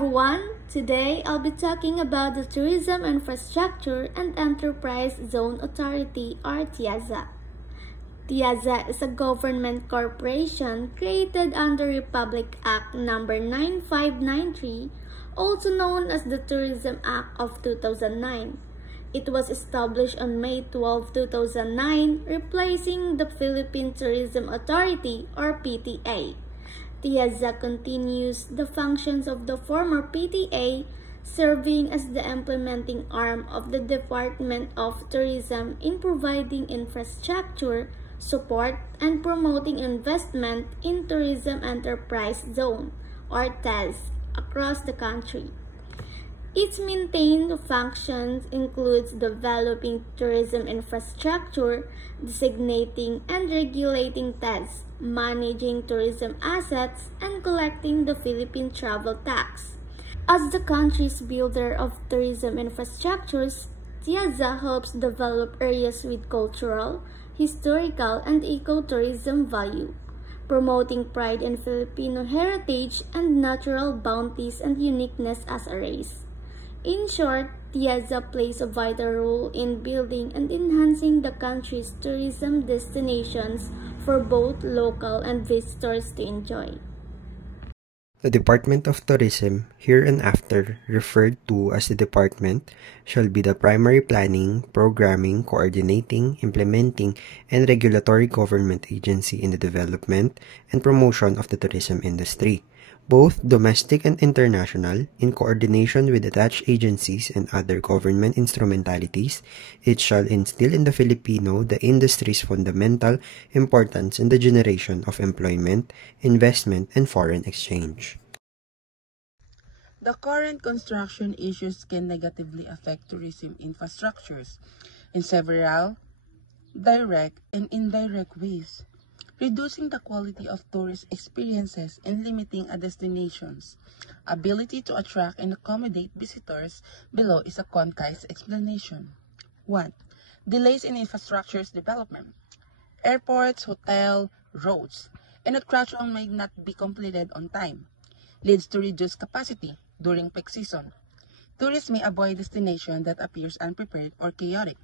everyone! Today I'll be talking about the Tourism Infrastructure and Enterprise Zone Authority or TIAZA. TIAZA is a government corporation created under Republic Act No. 9593, also known as the Tourism Act of 2009. It was established on May 12, 2009, replacing the Philippine Tourism Authority or PTA. TIAZA continues the functions of the former PTA, serving as the implementing arm of the Department of Tourism in providing infrastructure, support, and promoting investment in Tourism Enterprise Zone, or TEZ, across the country. Its maintained functions includes developing tourism infrastructure, designating and regulating TEZ, managing tourism assets, and collecting the Philippine travel tax. As the country's builder of tourism infrastructures, TIAZA helps develop areas with cultural, historical, and ecotourism value, promoting pride in Filipino heritage and natural bounties and uniqueness as a race. In short, TIAZA plays a vital role in building and enhancing the country's tourism destinations for both local and visitors to enjoy. The Department of Tourism, hereinafter referred to as the Department, shall be the primary planning, programming, coordinating, implementing, and regulatory government agency in the development and promotion of the tourism industry, both domestic and international, in coordination with attached agencies and other government instrumentalities. It shall instill in the Filipino the industry's fundamental importance in the generation of employment, investment, and foreign exchange. The current construction issues can negatively affect tourism infrastructures in several direct and indirect ways, reducing the quality of tourist experiences and limiting a destination's ability to attract and accommodate visitors. Below is a concise explanation. 1. Delays in infrastructure's development. Airports, hotel, roads, and attraction may not be completed on time, leads to reduced capacity during peak season. Tourists may avoid destination that appears unprepared or chaotic.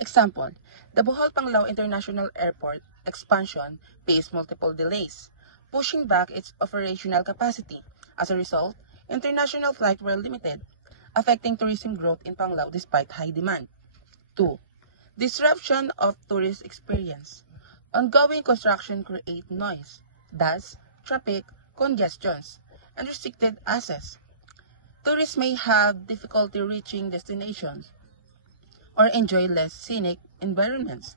Example, the Bohol Panglao International Airport expansion faced multiple delays, pushing back its operational capacity. As a result, international flights were limited, affecting tourism growth in Panglao despite high demand. 2. Disruption of tourist experience. Ongoing construction create noise, dust, traffic, congestions, and restricted access. Tourists may have difficulty reaching destinations or enjoy less scenic environments.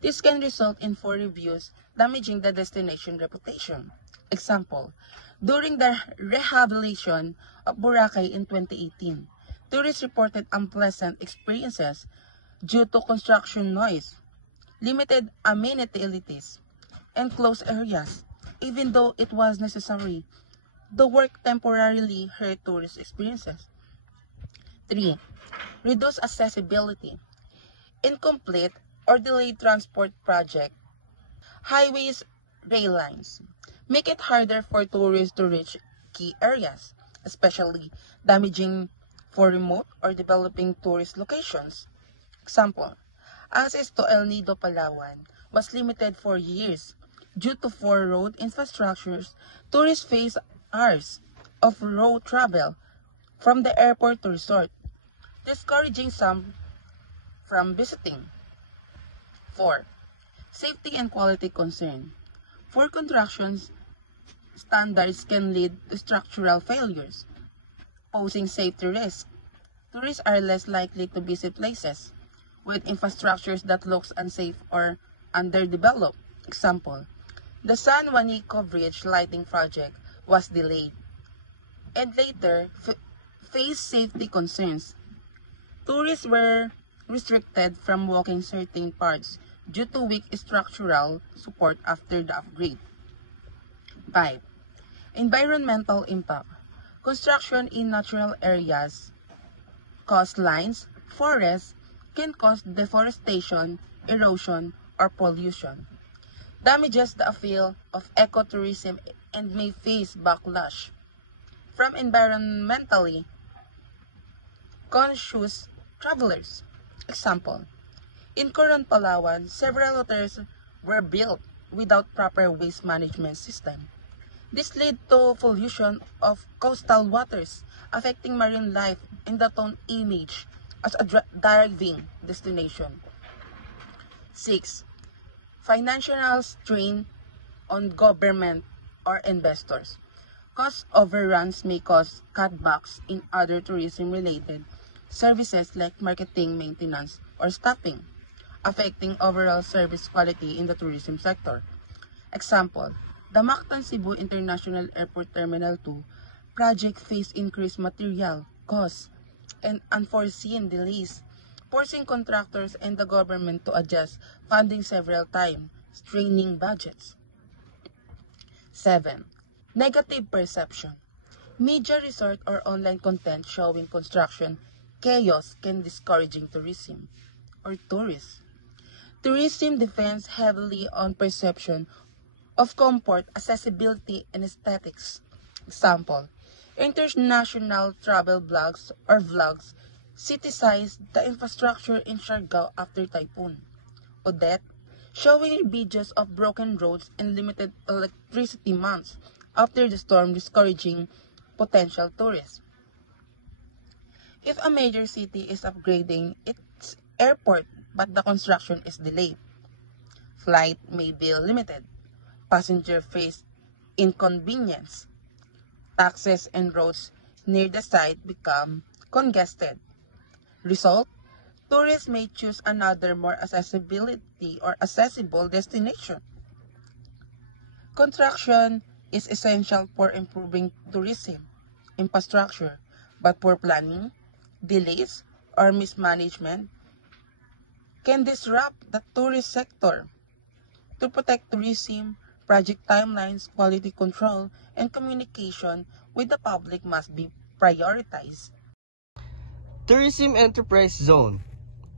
This can result in poor reviews, damaging the destination reputation. Example, during the rehabilitation of Boracay in 2018, tourists reported unpleasant experiences due to construction noise, limited amenities, and closed areas. Even though it was necessary, the work temporarily hurt tourist experiences. 3. Reduce accessibility. Incomplete or delayed transport project, highways, rail lines, make it harder for tourists to reach key areas, especially damaging for remote or developing tourist locations. Example, access to El Nido, Palawan was limited for years due to poor road infrastructures. Tourists face hours of road travel from the airport to resort, discouraging some from visiting. 4. Safety and quality concern. Poor construction standards can lead to structural failures, posing safety risks. Tourists are less likely to visit places with infrastructures that looks unsafe or underdeveloped. Example, the San Juanico Bridge lighting project was delayed and later faced safety concerns. Tourists were restricted from walking certain parts due to weak structural support after the upgrade. 5. Environmental impact. Construction in natural areas, coastlines, forests can cause deforestation, erosion, or pollution. Damages the appeal of ecotourism and may face backlash. from environmentally conscious travelers. Example, in Coron, Palawan, several hotels were built without proper waste management system. This led to pollution of coastal waters, affecting marine life and the town image as a driving destination. 6. Financial strain on government or investors. Cost overruns may cause cutbacks in other tourism-related services like marketing, maintenance, or staffing, affecting overall service quality in the tourism sector. Example, the Mactan Cebu International Airport Terminal 2 project faced increased material costs and unforeseen delays, forcing contractors and the government to adjust funding several times, straining budgets. 7. Negative perception. Media resort or online content showing construction chaos can discouraging tourism or tourists. Tourism depends heavily on perception of comfort, accessibility, and aesthetics. Example, international travel blogs or vlogs criticize the infrastructure in Siargao after typhoon. Odette, showing videos of broken roads and limited electricity months after the storm, discouraging potential tourists. If a major city is upgrading its airport but the construction is delayed, flight may be limited, passenger face inconvenience, taxis and roads near the site become congested. Result, tourists may choose another more accessible destination. Construction is essential for improving tourism infrastructure, but poor planning, delays, or mismanagement can disrupt the tourist sector. To protect tourism, project timelines, quality control, and communication with the public must be prioritized. Tourism Enterprise Zone.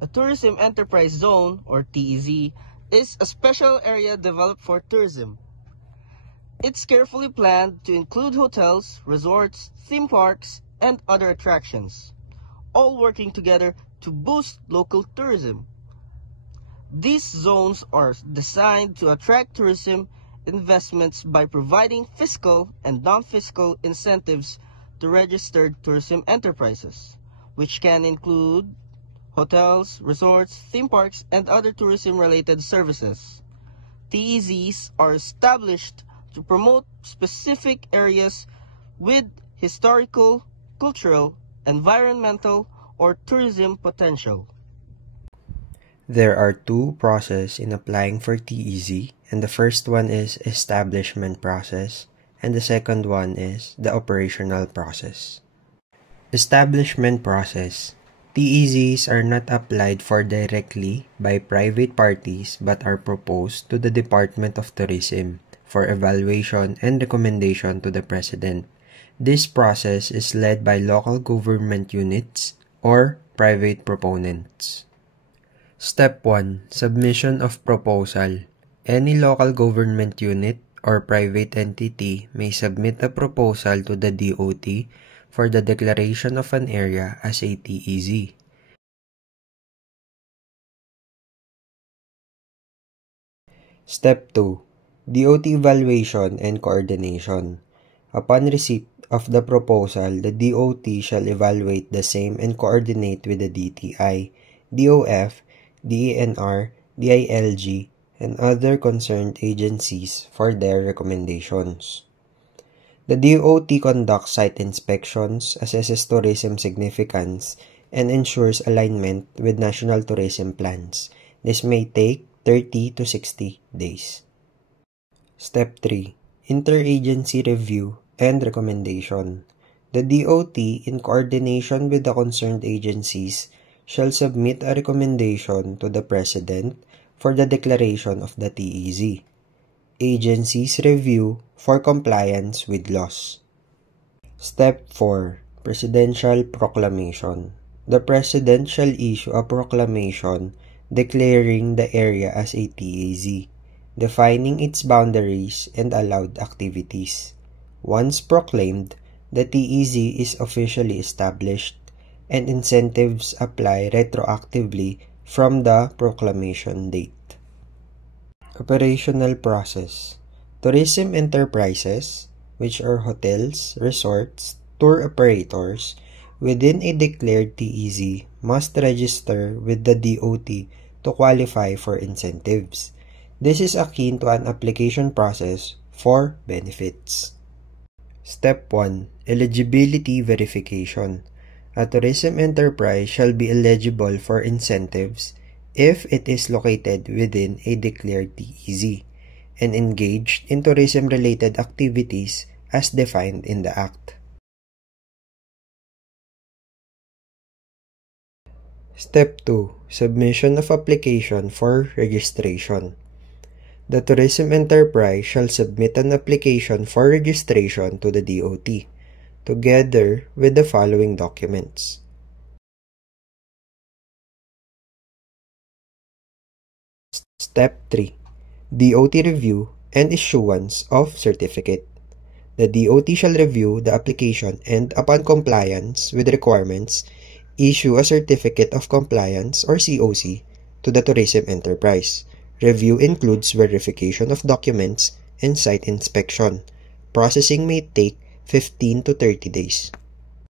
A Tourism Enterprise Zone, or TEZ, is a special area developed for tourism. It's carefully planned to include hotels, resorts, theme parks, and other attractions, all working together to boost local tourism. These zones are designed to attract tourism investments by providing fiscal and non-fiscal incentives to registered tourism enterprises, which can include hotels, resorts, theme parks, and other tourism-related services. TEZs are established to promote specific areas with historical, cultural, environmental, or tourism potential. There are two processes in applying for TEZ, and the first one is establishment process, and the second one is the operational process. Establishment process. TEZs are not applied for directly by private parties but are proposed to the Department of Tourism for evaluation and recommendation to the President. This process is led by local government units or private proponents. Step 1. Submission of proposal. Any local government unit or private entity may submit a proposal to the DOT for the declaration of an area as a TEZ. Step 2. DOT evaluation and coordination. Upon receipt of the proposal, the DOT shall evaluate the same and coordinate with the DTI, DOF, DENR, DILG, and other concerned agencies for their recommendations. The DOT conducts site inspections, assesses tourism significance, and ensures alignment with national tourism plans. This may take 30 to 60 days. Step 3. Interagency review and recommendation. The DOT, in coordination with the concerned agencies, shall submit a recommendation to the President for the declaration of the TEZ. Agencies review for compliance with laws. Step 4. Presidential Proclamation. The President shall issue a proclamation declaring the area as a TEZ, defining its boundaries and allowed activities. Once proclaimed, the TEZ is officially established, and incentives apply retroactively from the proclamation date. Operational process. Tourism enterprises, which are hotels, resorts, tour operators, within a declared TEZ must register with the DOT to qualify for incentives. This is akin to an application process for benefits. Step 1. Eligibility verification. A tourism enterprise shall be eligible for incentives if it is located within a declared TEZ and engaged in tourism-related activities as defined in the Act. Step 2. Submission of application for registration. The tourism enterprise shall submit an application for registration to the DOT, together with the following documents. Step 3. DOT review and issuance of certificate. The DOT shall review the application and, upon compliance with requirements, issue a certificate of compliance or COC to the tourism enterprise. Review includes verification of documents and site inspection. Processing may take 15 to 30 days.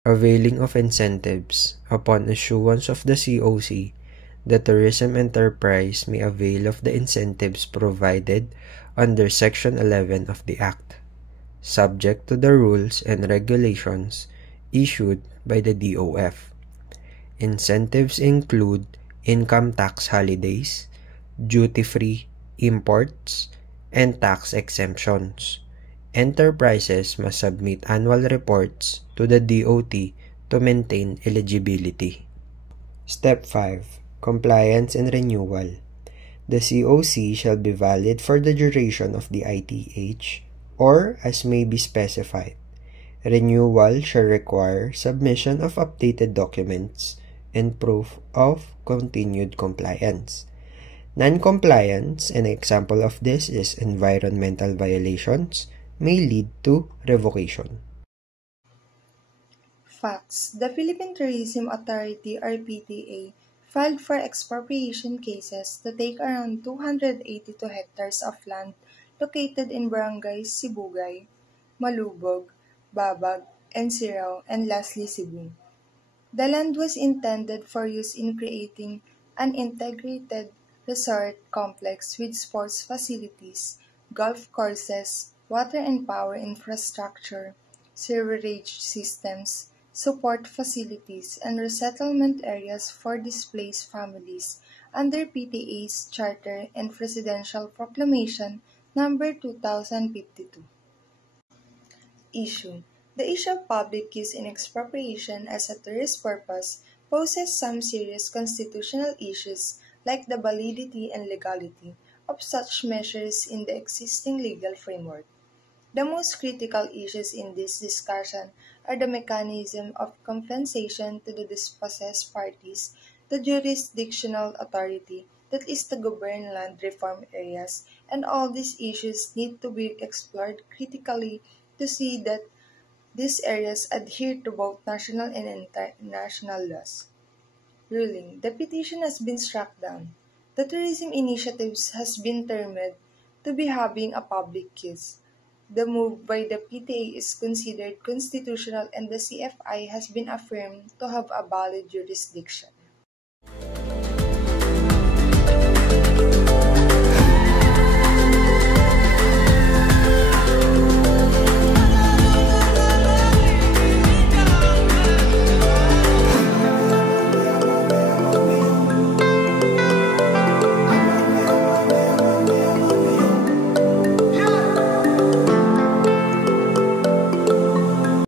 Availing of incentives. Upon issuance of the COC, the tourism enterprise may avail of the incentives provided under Section 11 of the Act, subject to the rules and regulations issued by the DOF. Incentives include income tax holidays, duty-free imports, and tax exemptions. Enterprises must submit annual reports to the DOT to maintain eligibility. Step 5. Compliance and renewal. The COC shall be valid for the duration of the ITH or as may be specified. Renewal shall require submission of updated documents and proof of continued compliance. Non-compliance, an example of this is environmental violations, may lead to revocation. Facts: the Philippine Tourism Authority or PTA filed for expropriation cases to take around 282 hectares of land located in barangays Sibugay, Malubog, Babag, and Sirao, and lastly Cebu. The land was intended for use in creating an integrated resort complex with sports facilities, golf courses, water and power infrastructure, sewerage systems, support facilities, and resettlement areas for displaced families under PTA's Charter and Presidential Proclamation No. 2052. Issue: the issue of public use in expropriation as a tourist purpose poses some serious constitutional issues like the validity and legality of such measures in the existing legal framework. The most critical issues in this discussion are the mechanism of compensation to the dispossessed parties, the jurisdictional authority that is to govern land reform areas, and all these issues need to be explored critically to see that these areas adhere to both national and international laws. Ruling: the petition has been struck down. The tourism initiatives has been termed to be having a public use. The move by the PTA is considered constitutional and the CFI has been affirmed to have a valid jurisdiction.